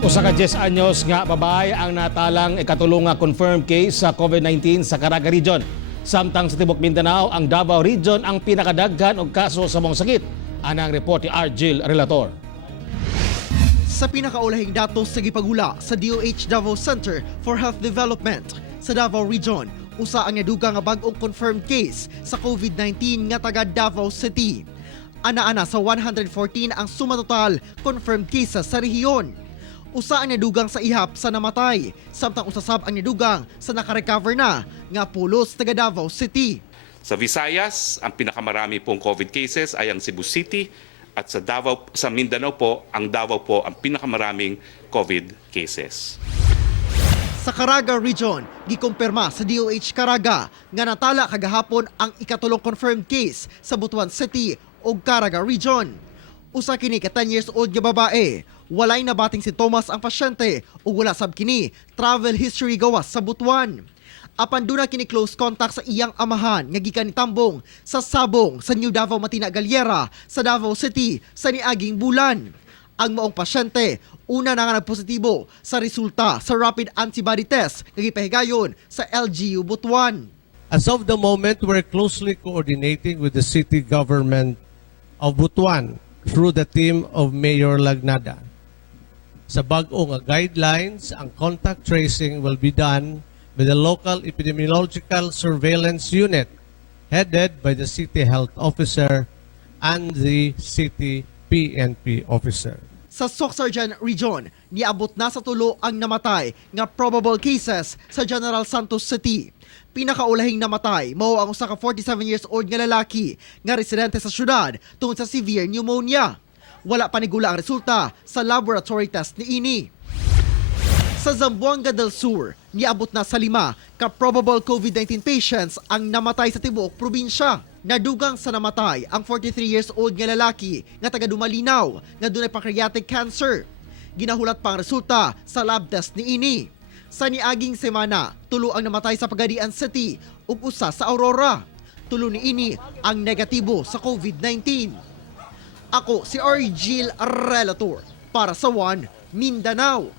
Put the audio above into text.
Usa ka 10 anyos nga babae ang natalang ikatulong nga confirmed case sa COVID-19 sa Caraga Region. Samtang sa Tibok Mindanao, ang Davao Region ang pinakadaghan og kaso sa mong sakit. Anang report ni Argil Relator. Sa pinakaulahing datos sa gipagula sa DOH Davao Center for Health Development sa Davao Region, usa ang naduga nga bag-ong confirmed case sa COVID-19 nga taga Davao City. Ana-ana sa 114 ang sumatotal confirmed cases sa rehiyon. Usa ang nadugang sa ihap sa namatay, samtang usasab ang nadugang sa nakarecover na nga pulos taga Davao City. Sa Visayas, ang pinakamarami pong COVID cases ay ang Cebu City at sa Mindanao po, ang Davao po ang pinakamaraming COVID cases. Sa Caraga Region, gikumpirma sa DOH Caraga nga natala kagahapon ang ikatulong confirmed case sa Butuan City o Caraga Region. Usa kini ka 10 years old nga babae, walay nabating si Thomas ang pasyente ug wala sab kini travel history gawas sa Butuan. Apan duna kini close contact sa iyang amahan nga gikan ni Tambong sa Sabong sa New Davao Matina Galliera sa Davao City sa niaging bulan. Ang maong pasyente una na nga nagpositibo sa resulta sa rapid antibody test nga gipahigayon sa LGU Butuan. As of the moment, we're closely coordinating with the city government of Butuan through the team of Mayor Lagnada. Sa bag-o nga guidelines, ang contact tracing will be done by the local epidemiological surveillance unit headed by the city health officer and the city PNP officer. Sa Sorsogon Region, niabot na sa tulo ang namatay nga probable cases sa General Santos City. Pinakaulahing namatay mao ang usa ka 47 years old nga lalaki nga residente sa syudad tungod sa severe pneumonia. Wala panigula ang resulta sa laboratory test ni ini. Sa Zamboanga del Sur, niabot na sa 5 ka probable COVID-19 patients ang namatay sa tibuok probinsya. Nadugang sa namatay ang 43 years old nga lalaki nga taga Dumalinaw nga dunay pancreatic cancer. Ginahulat pa ang resulta sa lab test ni ini. Sa niaging semana, tulo ang namatay sa Pagadian City ug usa sa Aurora. Tulo ni ini ang negatibo sa COVID-19. Ako si Argil Relator para sa One Mindanao.